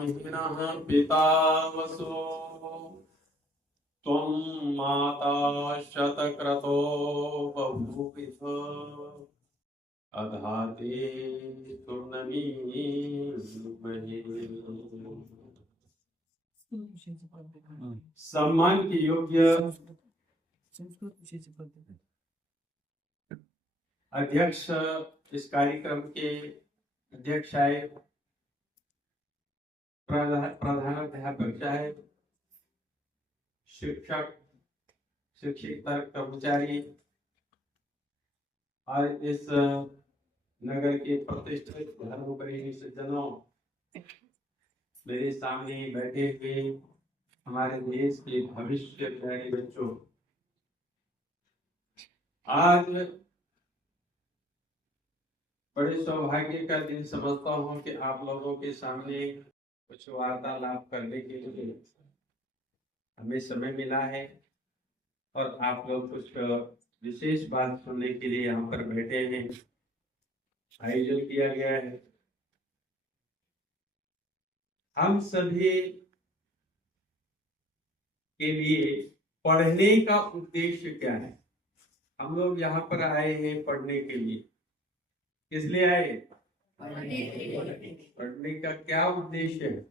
पिता वसो त्वं माता शतक्रतो बभूविथ अधाते तूर्णमी सम्मान के योग्य अध्यक्ष, इस कार्यक्रम के अध्यक्ष आए, प्रधानाध्यापक चाहे, शिक्षक, शिक्षिका, कर्मचारी और इस नगर के प्रतिष्ठित धर्मप्रेमी सज्जनों, मेरे सामने बैठे हुए हमारे देश के भविष्य प्यारे बच्चों, आज बड़े सौभाग्य का दिन समझता हूँ कि आप लोगों के सामने कुछ वार्तालाप करने के लिए हमें समय मिला है और आप लोग कुछ विशेष बात सुनने के लिए यहाँ पर बैठे हैं, आयोजन किया गया है। हम सभी के लिए पढ़ने का उद्देश्य क्या है? हम लोग यहाँ पर आए हैं पढ़ने के लिए। किस लिए आए? पढ़ने का क्या उद्देश्य है?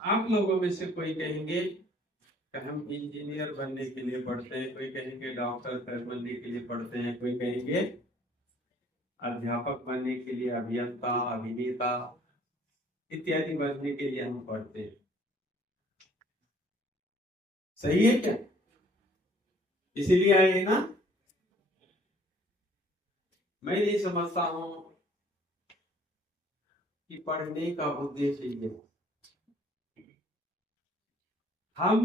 आप लोगों में से कोई कहेंगे कि हम इंजीनियर बनने के लिए पढ़ते हैं, कोई कहेंगे डॉक्टर बनने के लिए पढ़ते हैं, कोई कहेंगे अध्यापक बनने के लिए, अभियंता, अभिनेता इत्यादि बनने के लिए हम पढ़ते हैं। सही है क्या? इसीलिए आए हैं ना? मैं ये समझता हूं कि पढ़ने का उद्देश्य ये, हम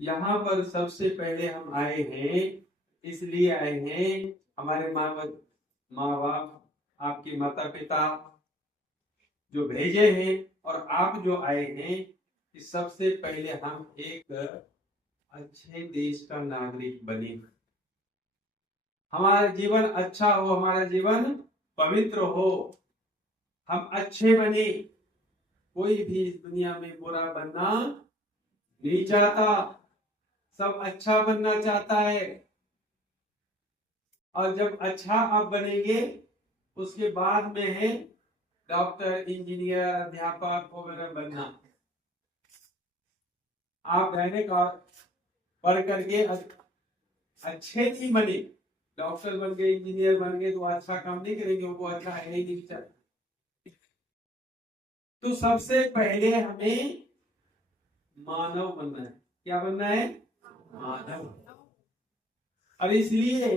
यहाँ पर सबसे पहले हम आए हैं, इसलिए आए हैं, हमारे माँ बाप, आपके माता पिता जो भेजे हैं और आप जो आए हैं, कि सबसे पहले हम एक अच्छे देश का नागरिक बने, हमारा जीवन अच्छा हो, हमारा जीवन पवित्र हो, हम अच्छे बने। कोई भी इस दुनिया में बुरा बनना नहीं चाहता, सब अच्छा बनना चाहता है। और जब अच्छा आप बनेंगे, उसके बाद में है डॉक्टर, इंजीनियर, अध्यापक वगैरह बनना। आप रहने का पढ़ करके अच्छे नहीं बने, डॉक्टर बन गए, इंजीनियर बन गए तो अच्छा काम नहीं करेंगे, वो अच्छा है ही नहीं। तो सबसे पहले हमें मानव बनना है। क्या बनना है? मानव। और इसलिए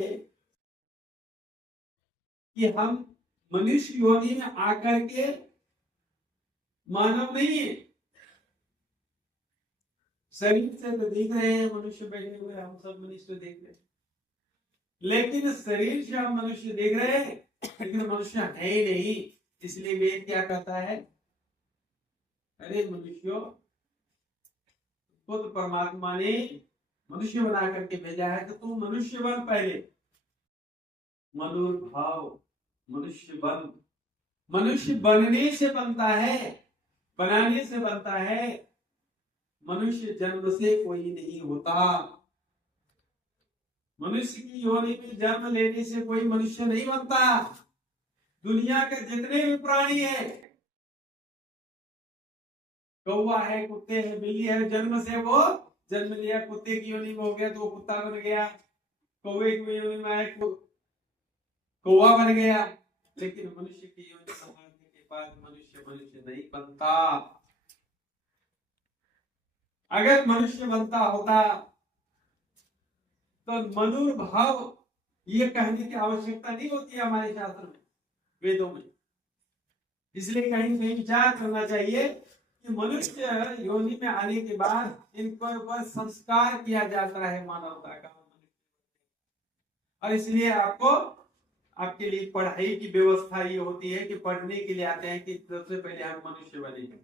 कि हम मनुष्य योनि में आकर के मानव नहीं है, शरीर से तो दिख रहे हैं मनुष्य बैठे हुए, हम सब मनुष्य देख रहे हैं, लेकिन शरीर से हम मनुष्य देख रहे हैं, लेकिन मनुष्य है ही नहीं। इसलिए वेद क्या कहता है? अरे मनुष्यों, खुद परमात्मा ने मनुष्य बना करके भेजा है, तो तुम मनुष्य बन पहले। मनुर्भाव, मनुष्य बन। मनुष्य बनने से बनता है, बनाने से बनता है। मनुष्य जन्म से कोई नहीं होता। मनुष्य की योनि में जन्म लेने से कोई मनुष्य नहीं बनता। दुनिया के जितने भी प्राणी हैं, कौवा है, कुत्ते हैं, बिल्ली है, जन्म से वो जन्म लिया, कुत्ते की योनि में हो गया तो वो कुत्ता बन गया, कौवे की योनि में आया कौवा बन गया। लेकिन मनुष्य की योनि में आने के बाद मनुष्य मनुष्य नहीं बनता। अगर मनुष्य बनता होता तो मनुर्भाव ये कहने की आवश्यकता नहीं होती हमारे शास्त्र में, वेदों में। इसलिए कहीं कहीं विचार करना चाहिए कि मनुष्य योनि में आने के बाद इनको ऊपर संस्कार किया जाता है मानवता का। और इसलिए आपको, आपके लिए पढ़ाई की व्यवस्था ये होती है कि पढ़ने के लिए आते हैं कि सबसे पहले हम मनुष्य बनेंगे।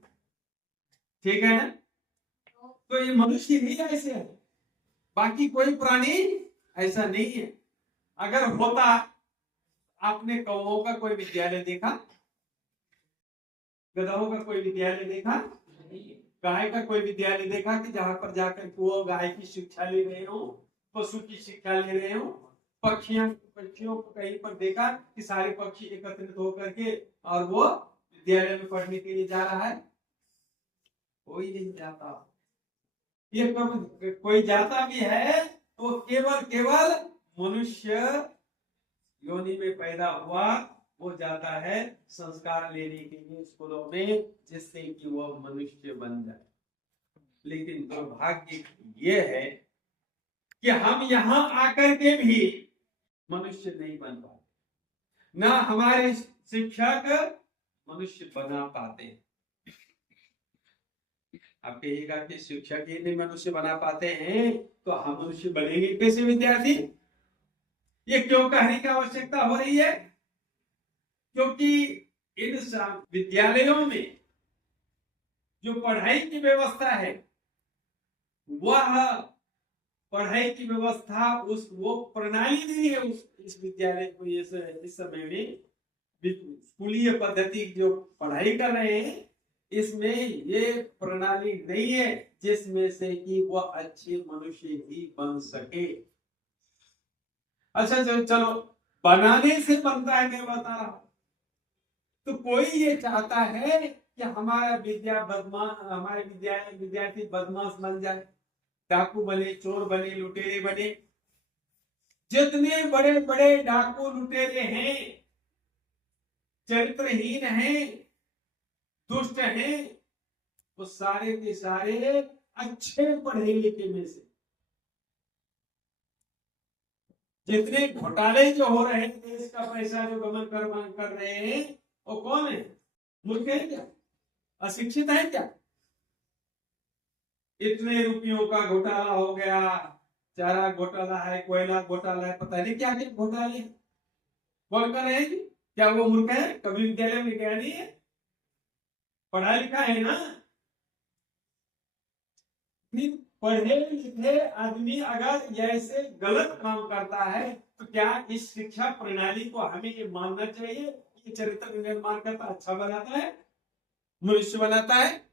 ठीक है ना? तो ये मनुष्य ही ऐसे है, बाकी कोई प्राणी ऐसा नहीं है। अगर होता, आपने कौवों का कोई विद्यालय देखा? गधाओं का कोई विद्यालय देखा? गाय का कोई विद्यालय देखा कि जहां पर जाकर वो गाय की शिक्षा ले रहे हो, पशु की शिक्षा ले रहे हो? पक्षियों को कहीं पर देखा कि सारे पक्षी एकत्रित होकर के और वो विद्यालय में पढ़ने के लिए जा रहा है? कोई नहीं जाता। ये कोई जाता भी है तो केवल केवल मनुष्य योनि में पैदा हुआ वो जाता है संस्कार लेने के लिए स्कूलों में, जिससे कि वह मनुष्य बन जाए। लेकिन दुर्भाग्य ये है कि हम यहां आकर के भी मनुष्य नहीं बन पाते, ना हमारे शिक्षक मनुष्य बना पाते। आप कहिएगा कि शिक्षक ही नहीं मनुष्य बना पाते हैं तो हम मनुष्य बनेंगे कैसे विद्यार्थी? ये क्यों कहने की आवश्यकता हो रही है? क्योंकि इन विद्यालयों में जो पढ़ाई की व्यवस्था है वह पढ़ाई की व्यवस्था वो प्रणाली नहीं है। इस विद्यालय को इस समय में स्कूलीय पद्धति जो पढ़ाई कर रहे हैं इसमें ये प्रणाली नहीं है जिसमें से कि वह अच्छे मनुष्य ही बन सके। अच्छा चलो बनाने से बनता है, मैं बता रहा हूं। तो कोई ये चाहता है कि हमारे विद्यार्थी बदमाश बन जाए, डाकू बने, चोर बने, लुटेरे बने। जितने बड़े बड़े डाकू लुटेरे हैं, चरित्रहीन हैं, दुष्ट हैं, वो सारे के सारे अच्छे पढ़े लिखे में से। जितने घोटाले जो हो रहे हैं, देश का पैसा जो गमन कर रहे हैं, वो कौन है? मूर्ख है क्या? अशिक्षित है क्या? इतने रुपयों का घोटाला हो गया, चारा घोटाला है, कोयला घोटाला है, पता नहीं क्या क्या घोटाले कौन कर रहे हैं? क्या वो मूर्ख है? कभी विद्यालय में गया नहीं है? पढ़ा लिखा है ना? पढ़े लिखे आदमी अगर ऐसे गलत काम करता है तो क्या इस शिक्षा प्रणाली को हमें ये मानना चाहिए कि चरित्र निर्माण करता, अच्छा बनाता है, मनुष्य बनाता है?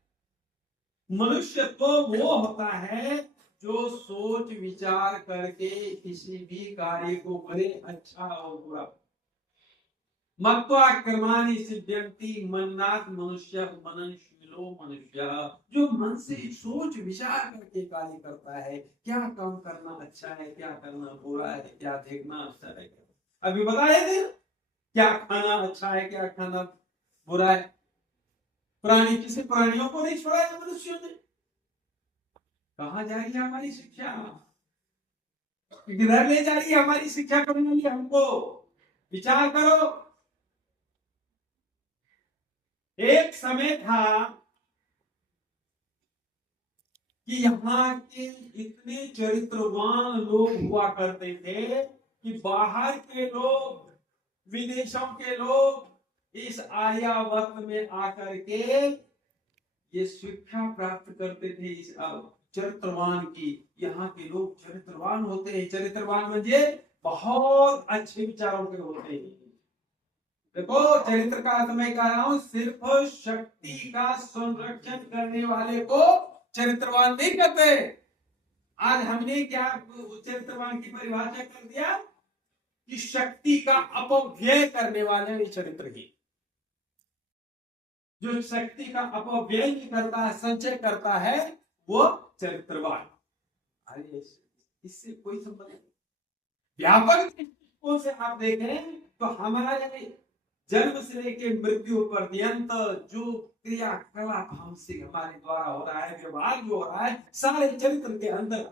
मनुष्य तो वो होता है जो सोच विचार करके किसी भी कार्य को करे, अच्छा और बुरा। मत्वा कर्माणि सिद्ध्यन्ति मन्नात् मनुष्य मननशीलो मनुष्य। जो मन से सोच विचार करके कार्य करता है, क्या काम करना अच्छा है, क्या करना बुरा है, क्या देखना अच्छा है। अभी बताए थे क्या खाना अच्छा है, क्या खाना बुरा है। किसी प्राणियों को नहीं छोड़ा है मनुष्यों ने। कहाँ जा रही है हमारी शिक्षा? किधर ले जा रही है हमारी शिक्षा प्रणाली? हमको विचार करो। एक समय था कि यहाँ के इतने चरित्रवान लोग हुआ करते थे कि बाहर के लोग, विदेशों के लोग इस आर्यावर्त में आकर के ये शिक्षा प्राप्त करते थे। इस चरित्रवान की, यहाँ के लोग चरित्रवान होते हैं। चरित्रवान म्हणजे बहुत अच्छे विचारों के होते हैं। देखो चरित्र का अर्थ मैं कह रहा हूं, सिर्फ शक्ति का संरक्षण करने वाले को चरित्रवान नहीं कहते। आज हमने क्या चरित्रवान की परिभाषा कर दिया कि शक्ति का अपव्यय करने वाले चरित्र की। जो शक्ति का अपव्यय नहीं करता है, संचय करता है, वो चरित्रवान। अरे इससे कोई संबंध नहीं। व्यापक दृष्टिकोण से आप देखें तो हमारे जन्म से लेकर मृत्यु पर्यंत जो क्रियाकलाप हमसे हमारे द्वारा हो रहा है, व्यवहार जो हो रहा है, सारे चरित्र के अंदर।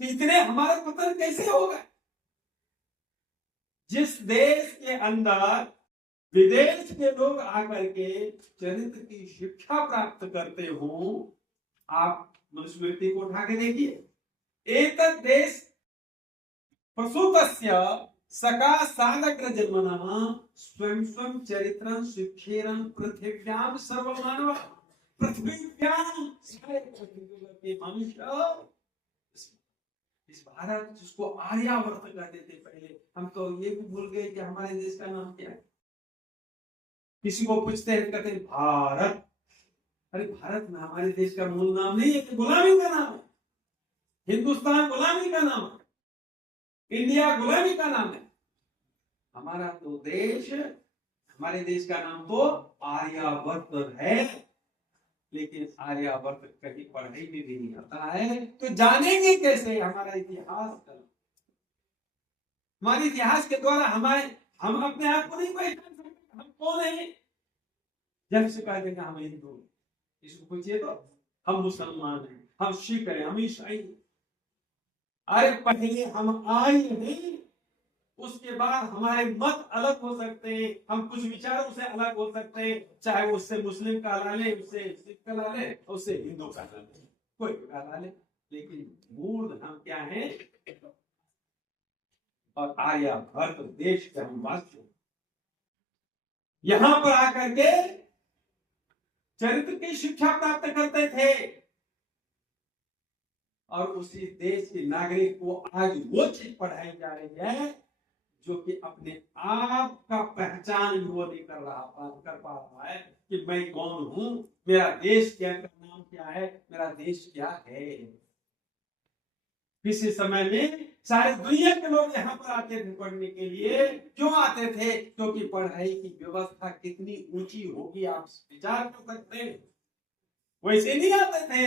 तो इतने हमारे पतन कैसे होगा? जिस देश के अंदर विदेश के लोग आकर के चरित्र की शिक्षा प्राप्त करते हो, आप मनुस्मृति को उठा के देखिए। एक देश प्रसूतस्य सका साधक जन्मनः स्वयं स्वयं चरित्रं शिक्षेरं पृथ्व्याम सर्वमानव। पृथ्व्याम सारे के मनुष्य इस भारत, जिसको आर्यावर्त कहते थे पहले, हम तो ये भी भूल गए कि हमारे देश का नाम क्या है। किसी को पूछते हैं कहते हैं भारत। अरे भारत में हमारे देश का मूल नाम नहीं है, कि गुलामी का नाम है। हिंदुस्तान गुलामी का नाम है, इंडिया गुलामी का नाम है। हमारा तो देश, हमारे देश का नाम तो आर्यावर्त है, लेकिन आर्यावर्त कहीं पढ़ाई में भी नहीं आता है, तो जानेंगे कैसे हमारा इतिहास? हमारे इतिहास के द्वारा हम अपने आप को नहीं पहचान सकते हम कौन है। जब से कह देंगे हम हिंदू, इसको पूछिए तो हम मुसलमान हैं, हम सिख हैं, हम ईसाई। अरे पहले हम आए हैं, उसके बाद हमारे मत अलग हो सकते हैं, हम कुछ विचारों से अलग हो सकते हैं, चाहे उससे मुस्लिम कहला ले, उससे सिख कहला ले, उससे हिंदू कहला ले, कोई कहला ले, लेकिन मूल हम क्या है? और आर्यावर्त देश के हम वासी। यहां पर आकर के चरित्र की शिक्षा प्राप्त करते थे, और उसी देश के नागरिक को आज वो चीज पढ़ाई जा रही है जो कि अपने आप का पहचान वो नहीं कर पा रहा है कि मैं कौन हूं, मेरा देश क्या का नाम क्या है, मेरा देश क्या है। किसी समय में सारे दुनिया के लोग यहाँ पर आते थे पढ़ने के लिए। क्यों आते थे? क्योंकि पढ़ाई की व्यवस्था कितनी ऊंची होगी आप विचार कर सकते हैं। वैसे नहीं आते थे।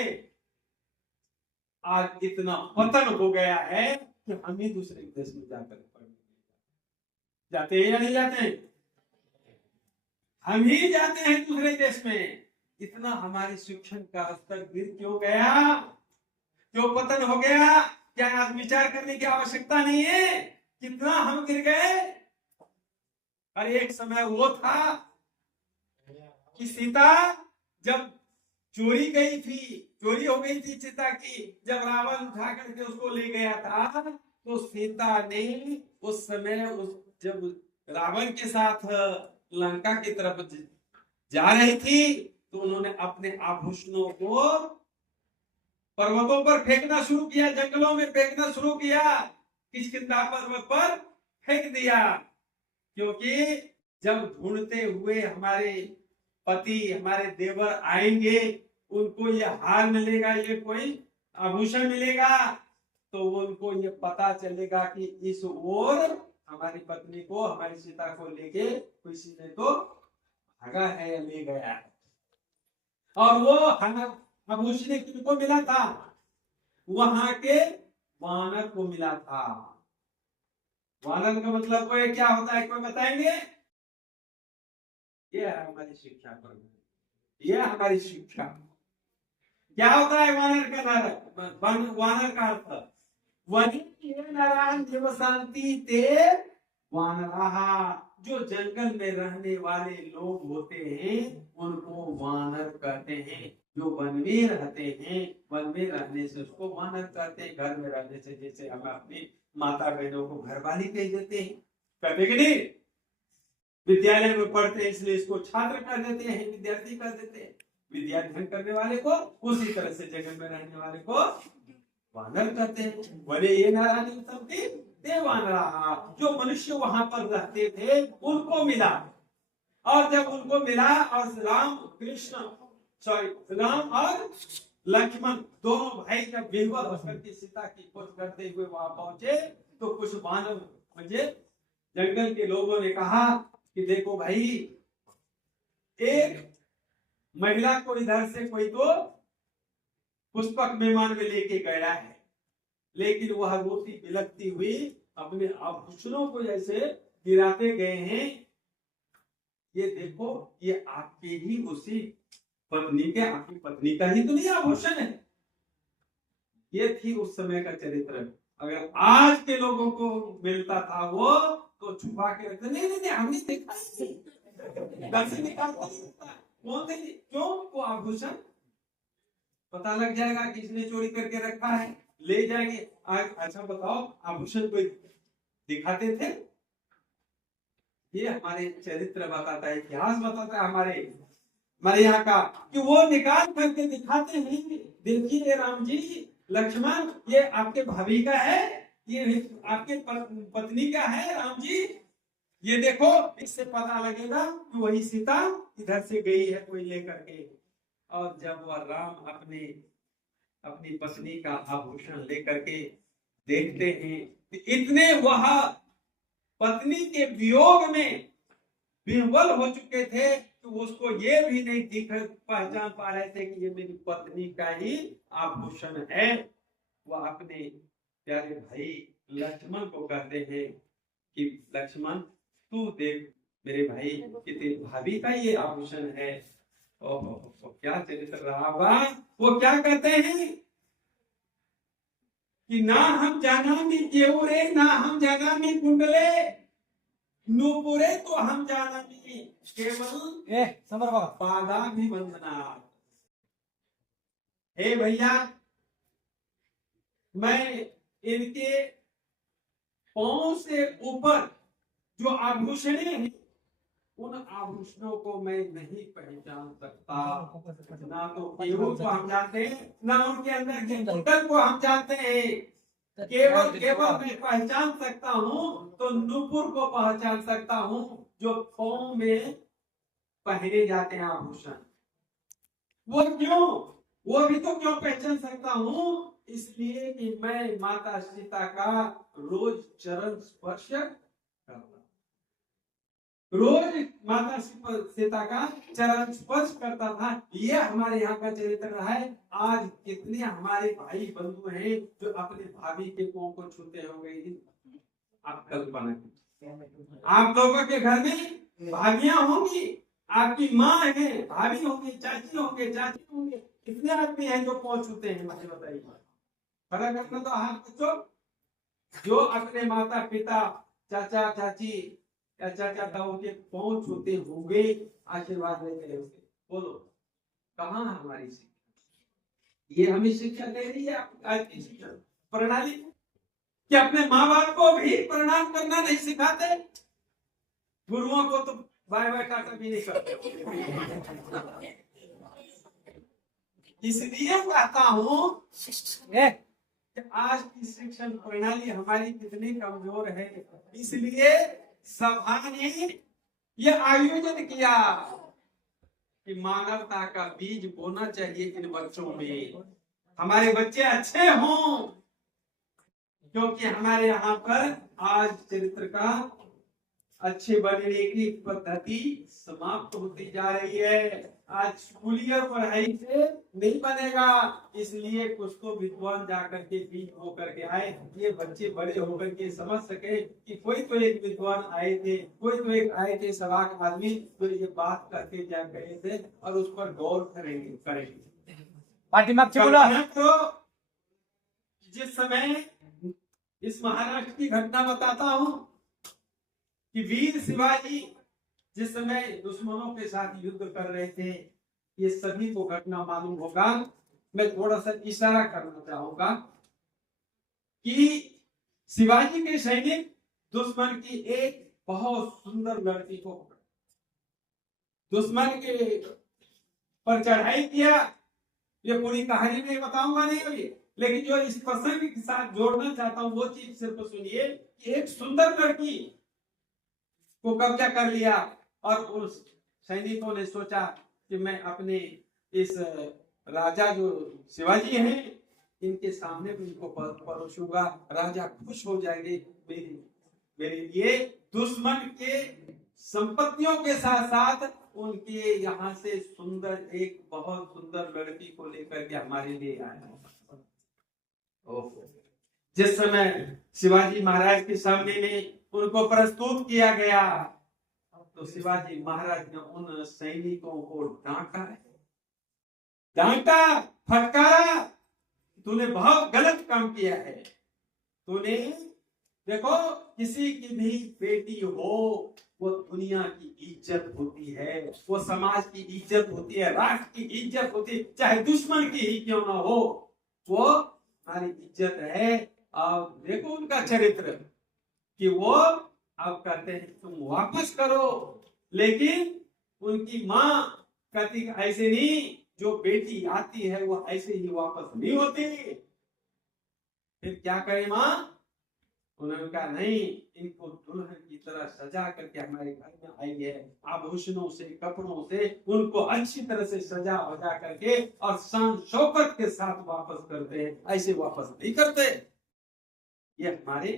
आज इतना पतन हो गया है कि हम ही दूसरे देश में जाकर पढ़ने जाते हैं या नहीं जाते हैं? हम ही जाते हैं दूसरे देश में। इतना हमारे शिक्षण का स्तर गिर क्यों गया, क्यों पतन हो गया? क्या आज विचार करने की आवश्यकता नहीं है कितना हम गिर गए? अरे एक समय वो था कि सीता जब चोरी हो गई थी सीता की, जब रावण उठा करके उसको ले गया था, तो सीता ने उस समय जब रावण के साथ लंका की तरफ जा रही थी, तो उन्होंने अपने आभूषणों को पर्वतों पर फेंकना शुरू किया, जंगलों में फेंकना शुरू किया, किष्किंधा पर्वत पर फेंक दिया। क्योंकि जब ढूंढते हुए हमारे पति, हमारे देवर आएंगे, उनको ये हार मिलेगा, ये कोई आभूषण मिलेगा, तो उनको ये पता चलेगा कि इस ओर हमारी पत्नी को, हमारी सीता को लेके किसी ने तो भागा है या ले गया है। और वो आभूषण किनको मिला था? वहां के वानर को मिला था। वानर का मतलब कोई क्या होता है, कोई बताएंगे? ये है हमारी शिक्षा पर, ये हमारी शिक्षा। क्या होता है वानर का? वानर का अर्थ वही नारायण दिवसांति ते वानराहा। जो जंगल में रहने वाले लोग होते हैं उनको वानर कहते हैं। जो वन में रहते हैं, वन में रहने से उसको वानर कहते हैं। घर में रहने से, जैसे हम अपनी माता बहनों को घर वाली कह देते हैं, कहते कि नहीं? विद्यालय में पढ़ते हैं इसलिए इसको छात्र कह देते हैं, विद्यार्थी कह देते हैं। विद्या अध्ययन करने वाले को, उसी तरह से जंगल में रहने वाले को वानर कहते हैं। बोले ये नारायण वानरा, जो मनुष्य वहां पर रहते थे उनको मिला। और जब उनको मिला, और राम और लक्ष्मण दोनों भाई जब विह्वल होकर के सीता की खोज करते हुए वहां पहुंचे, तो कुछ वानर मुझे जंगल के लोगों ने कहा कि देखो भाई, एक महिला को इधर से कोई तो पुष्पक मेहमान में लेके गया है, लेकिन वह रोती बिलखती हुई अपने आभूषणों को जैसे गिराते गए हैं। ये देखो, ये आपके ही उसी पत्नी के, आपकी पत्नी का ही तो नहीं आभूषण है। ये थी उस समय का चरित्र। अगर आज के लोगों को मिलता था वो, तो छुपा के रखते, नहीं हमने देखा ही घर से निकालता नहीं था। कौन थे? क्यों? वो आभूषण पता लग जाएगा कि इसने चोरी करके रखा है, ले जाएंगे। आज अच्छा बताओ, आभूषण कोई दिखाते थे? ये हमारे चरित्र बताता है, इतिहास बताता है हमारे यहाँ का, कि वो निकाल करके दिखाते हैं। देखिए राम जी, लक्ष्मण, ये आपके भाभी का है, ये आपके पत्नी का है राम जी, ये देखो, इससे पता लगेगा कि वही सीता इधर से गई है कोई लेकर के। और जब वह राम अपनी पत्नी का आभूषण लेकर के देखते हैं, इतने वह पत्नी के वियोग में विह्वल हो चुके थे कि उसको ये भी नहीं दिख पहचान पा रहे थे कि ये मेरी पत्नी का ही आभूषण है। वह अपने प्यारे भाई लक्ष्मण को कहते हैं कि लक्ष्मण, तू देख मेरे भाई कि तेरी भाभी का ये आभूषण है। ओह, क्या चरित्र रहा होगा। वो क्या कहते हैं कि ना हम जानामि केवरे, ना हम जानामि कुंडले, नूपुरे तो हम जानामि केवल पादाभिवंदना। हे भैया, मैं इनके पांव से ऊपर जो आभूषण हैं, उन आभूषणों को मैं नहीं पहचान सकता। ना तो केवल को हम जानते हैं, ना उनके अंदर के कुंडल को हम जानते हैं। केवल मैं पहचान सकता हूँ तो नूपुर को पहचान सकता हूँ, जो पांव में पहने जाते हैं आभूषण। वो क्यों? वो भी तो क्यों पहचान सकता हूँ? इसलिए कि मैं माता सीता का रोज चरण स्पर्श करता, रोज माता सीता का चरण स्पर्श करता था। ये हमारे यहाँ का चरित्र रहा है। आज कितने हमारे भाई बंधु हैं जो अपने भाभी के पांव को छूते होंगे। आप कल्पना कीजिए, आप लोगों के घर में भाभियां होंगी, आपकी माँ है, भाभी होंगी, चाची होंगे, चाची होंगे, कितने आदमी हैं जो पांव छूते हैं? मुझे बताइए। फर्क रखना तो हाथ बच्चों, जो अपने माता पिता, चाचा चाची या चाचा ताऊ के पांव छूते होंगे, आशीर्वाद लेते हैं उसके। बोलो, कहाँ हमारी शिक्षा? ये हमें शिक्षा दे रही है आज की शिक्षा प्रणाली कि अपने माँ बाप को भी प्रणाम करना नहीं सिखाते। गुरुओं को तो बाय बाय टाटा भी नहीं करते। इसलिए कहता हूँ आज की शिक्षण प्रणाली हमारी कितनी कमजोर है। इसलिए सभा ने यह आयोजन किया कि मानवता का बीज बोना चाहिए इन बच्चों में, हमारे बच्चे अच्छे हों, क्योंकि हमारे यहाँ पर आज चरित्र का अच्छे बनने की पद्धति समाप्त होती जा रही है। आज स्कूलीय पढ़ाई से नहीं बनेगा, इसलिए कुछ तो विद्वान जाकर के बीच होकर के आए, ये बच्चे बड़े होकर के समझ सके कि कोई तो एक विद्वान आए थे, कोई तो एक आए थे सवाक आदमी तो ये बात करके जा गए थे, और उस पर गौर करेंगे। तो जिस समय इस महाराष्ट्र की घटना बताता हूँ कि वीर शिवाजी जिस समय दुश्मनों के साथ युद्ध कर रहे थे, ये सभी को घटना मालूम होगा। मैं थोड़ा सा इशारा करना चाहूंगा कि शिवाजी के सैनिक दुश्मन की एक बहुत सुंदर लड़की को दुश्मन के पर चढ़ाई किया। ये पूरी कहानी में बताऊंगा नहीं अभी, लेकिन जो इस प्रसंग के साथ जोड़ना चाहता हूं वो चीज सिर्फ सुनिए कि एक सुंदर लड़की को कब्जा कर लिया, और उस सैनिकों ने सोचा कि मैं अपने इस राजा जो शिवाजी हैं इनके सामने भी इनको परोसूंगा, राजा खुश हो जाएंगे। मेरे लिए दुश्मन के संपत्तियों के साथ साथ उनके यहाँ से सुंदर एक बहुत सुंदर लड़की को लेकर के हमारे लिए आया। जिस समय शिवाजी महाराज के सामने में उनको प्रस्तुत किया गया, तो शिवाजी महाराज ने उन सैनिकों को डांटा, फटकारा, तूने बहुत गलत काम किया है। तूने देखो, किसी की भी बेटी हो वो दुनिया की इज्जत होती है, वो समाज की इज्जत होती है, राष्ट्र की इज्जत होती है, चाहे दुश्मन की ही क्यों ना हो, वो हमारी इज्जत है। अब देखो उनका चरित्र कि वो अब कहते हैं तुम वापस करो, लेकिन उनकी माँ कहती ऐसे नहीं, जो बेटी आती है वो ऐसे ही वापस नहीं होती। फिर क्या करे माँ? उन्होंने कहा नहीं, इनको दुल्हन की तरह सजा करके हमारे घर में आई है, आभूषणों से, कपड़ों से उनको अच्छी तरह से सजा वजा करके और शान शौकत के साथ वापस करते हैं, ऐसे वापस नहीं करते। ये हमारे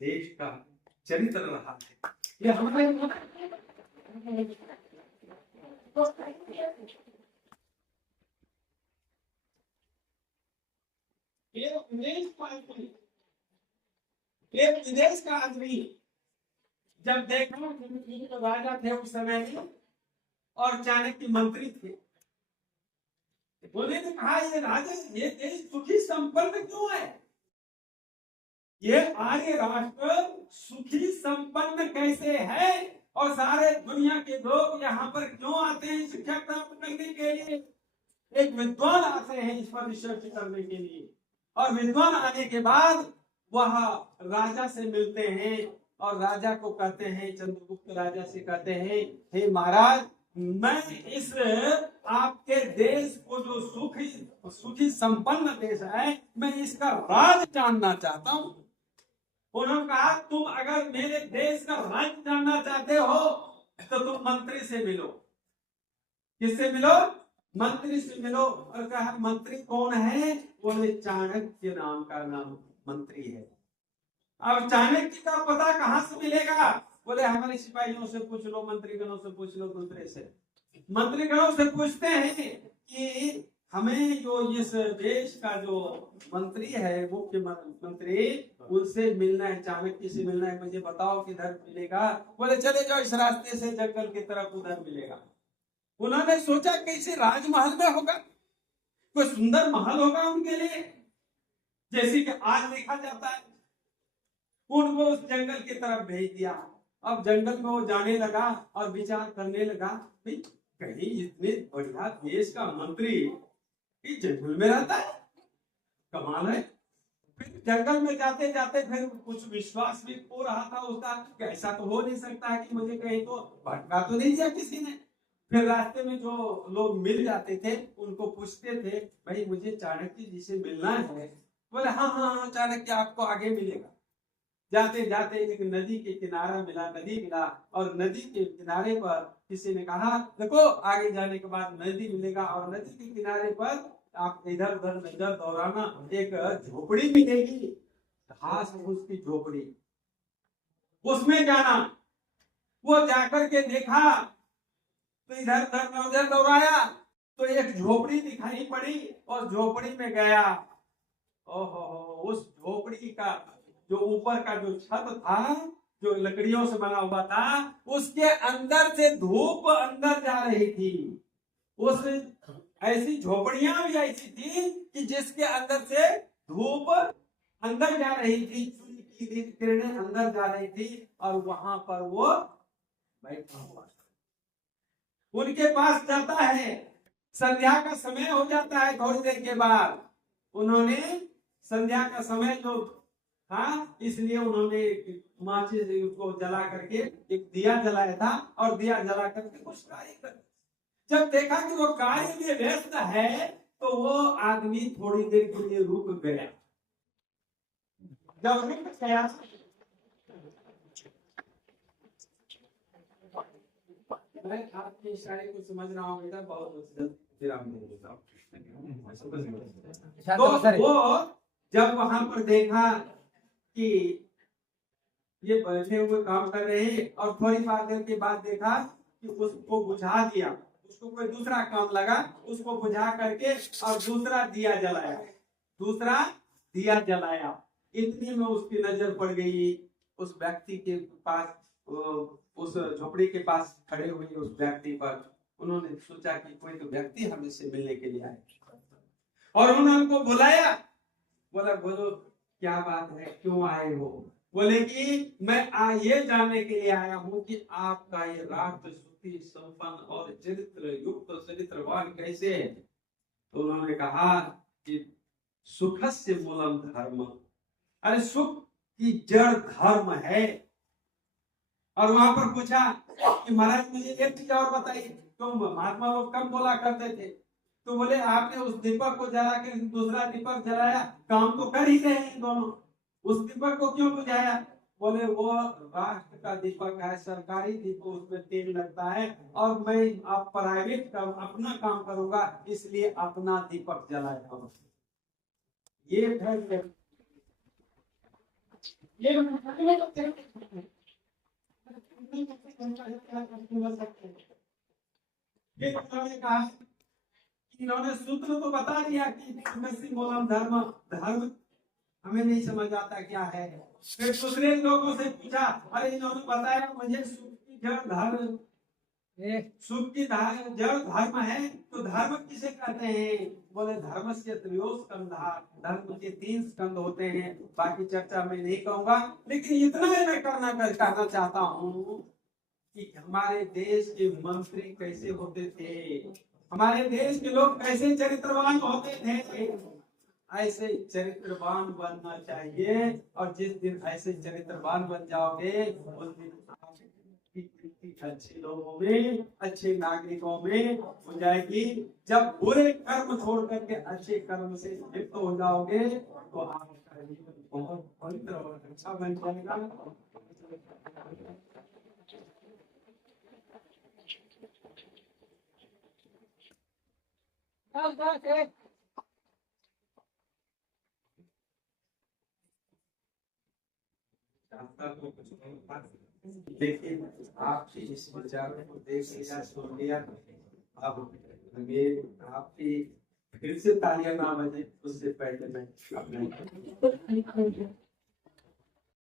देश का चरित्र रहा है। ये हमारे एक विदेश का आदमी जब देखा, राजा थे उस समय में और चाणक्य मंत्री थे, बोले ने कहा ये राजा, ये देश सुखी संपन्न क्यों है? ये आर्य राष्ट्र सुखी संपन्न कैसे है? और सारे दुनिया के लोग यहाँ पर क्यों आते हैं शिक्षा प्राप्त करने के लिए? एक विद्वान आते हैं इस पर रिसर्च करने के लिए, और विद्वान आने के बाद वह राजा से मिलते हैं और राजा को कहते हैं, चंद्रगुप्त राजा से कहते हैं, हे महाराज, मैं इस आपके देश को जो सुखी संपन्न देश है, मैं इसका राज जानना चाहता हूँ। उन्होंने कहा तुम अगर मेरे देश का राज जानना चाहते हो तो तुम मंत्री से मिलो। किससे मिलो? मंत्री से मिलो। और कहा मंत्री कौन है? बोले चाणक्य नाम का नाम मंत्री है। अब चाणक्य का पता कहाँ से मिलेगा? बोले हमारे सिपाहियों से पूछ लो, मंत्रीगणों से पूछ लो, दूसरे से। मंत्रीगणों से पूछते हैं कि हमें जो इस देश का जो मंत्री है, मुख्यमंत्री, उनसे मिलना है, चाणक्य से मिलना है, मुझे बताओ किधर मिलेगा? बोले चले जाओ इस रास्ते से, जंगल की तरफ, उधर मिलेगा। उन्होंने सोचा कैसे राजमहल में होगा, कोई सुंदर महल होगा उनके लिए, जैसे कि आज देखा जाता है। उनको उस जंगल की तरफ भेज दिया। अब जंगल में वो जाने लगा और विचार करने लगा, कहीं इतने बढ़िया देश का मंत्री इस जंगल में रहता है, कमाल है। फिर जंगल में जाते जाते फिर कुछ विश्वास भी हो रहा था उसका, ऐसा तो हो नहीं सकता है कि मुझे कहीं तो भटका तो नहीं दिया किसी ने। फिर रास्ते में जो लोग मिल जाते थे उनको पूछते थे, भाई मुझे चाणक्य जी से मिलना है। बोले हाँ हाँ हाँ चाणक्य आपको आगे मिलेगा। जाते जाते एक नदी के किनारा मिला, नदी मिला, और नदी के किनारे पर किसी ने कहा देखो आगे जाने के बाद नदी मिलेगा, और नदी के किनारे पर आप इधर उधर नजर दौड़ाना, एक झोपड़ी मिलेगी, घास फूस की झोपड़ी, उसमें जाना। वो जाकर के देखा तो इधर उधर नजर दौड़ाया तो एक झोपड़ी दिखाई पड़ी, और झोपड़ी में गया। ओहो, उस झोपड़ी का जो ऊपर का जो छत था, जो लकड़ियों से बना हुआ था, उसके अंदर से धूप अंदर जा रही थी। उस ऐसी झोपड़ियां भी ऐसी थी कि जिसके अंदर से धूप अंदर जा रही थी, सूर्य की किरणें अंदर जा रही थी, और वहां पर वो बैठा हुआ था। उनके पास जाता है, संध्या का समय हो जाता है। थोड़ी देर के बाद उन्होंने संध्या का समय जो हाँ, इसलिए उन्होंने माचिस को जला करके एक दिया जलाया था, और दिया जला करके कुछ कार्य कर। जब देखा कि वो कार्य में व्यस्त है तो वो आदमी थोड़ी देर के लिए रुक गया। जब रुक गया मैं आपके इशारे को समझ रहा हूँ बेटा, बहुत विराम दे देता हूँ। तो वो जब वहां पर देखा कि ये बैठे हुए काम कर रहे हैं, और थोड़ी देर के बाद देखा कि उसको बुझा दिया, उसको कोई दूसरा काम लगा, उसको बुझा करके और दूसरा दिया जलाया। इतनी में उसकी नजर पड़ गई उस व्यक्ति के पास, उस झोपड़ी के पास खड़े हुए उस व्यक्ति पर। उन्होंने सोचा कि कोई तो व्यक्ति हमसे मिलने के लिए आए, और उन्होंने उनको बुलाया। बोला बोलो क्या बात है, क्यों आए हो? बोले कि मैं ये जानने के लिए आया हूँ कि आपका ये राष्ट्र सुखी संपन्न और चरित्र युक्त चरित्रवान कैसे है? तो उन्होंने कहा कि सुखस्य मूलम धर्म, अरे सुख की जड़ धर्म है। और वहां पर पूछा कि महाराज मुझे एक चीज और बताइए, तुम महात्मा लोग कम बोला करते थे, तो बोले आपने उस दीपक को जला के दूसरा दीपक जलाया, काम तो कर ही रहे हैं दोनों। उस दीपक को क्यों बुझाया? बोले वो राष्ट्र का दीपक है, सरकारी दीपक, उसमें तेल लगता है, और मैं आप प्राइवेट काम, अपना काम करूंगा, इसलिए अपना दीपक जलाया। ये है ये उन्होंने कहा, इन्होंने सूत्र तो बता दिया कि मूलम धर्म, धर्म हमें नहीं समझ आता क्या है। फिर दूसरे लोगों से पूछा, अरे इन्होंने बताया मुझे सुख की जड़ धर्म, सुख की जड़ धर्म है, तो धर्म किसे कहते हैं? बोले धर्म से त्रयोस्कंधा, धर्म के 3 स्कंद होते हैं, बाकी चर्चा मैं नहीं कहूंगा, लेकिन इतना ही मैं कहना चाहता हूँ कि हमारे देश के मंत्री कैसे होते थे, हमारे देश के लोग कैसे चरित्रवान होते थे। ऐसे चरित्रवान बनना चाहिए, और जिस दिन ऐसे चरित्रवान बन जाओगे, उस दिन अच्छे लोगों में, अच्छे नागरिकों में हो जाएगी। जब बुरे कर्म छोड़ करके अच्छे कर्म से लिप्त हो जाओगे, तो आपका जीवन बहुत पवित्र और अच्छा बन जाएगा। लेकिन आपके इस विचार को देख लिया, सुन लिया, अब आपकी फिर से तालियां ना बजे उससे पहले मैं अपने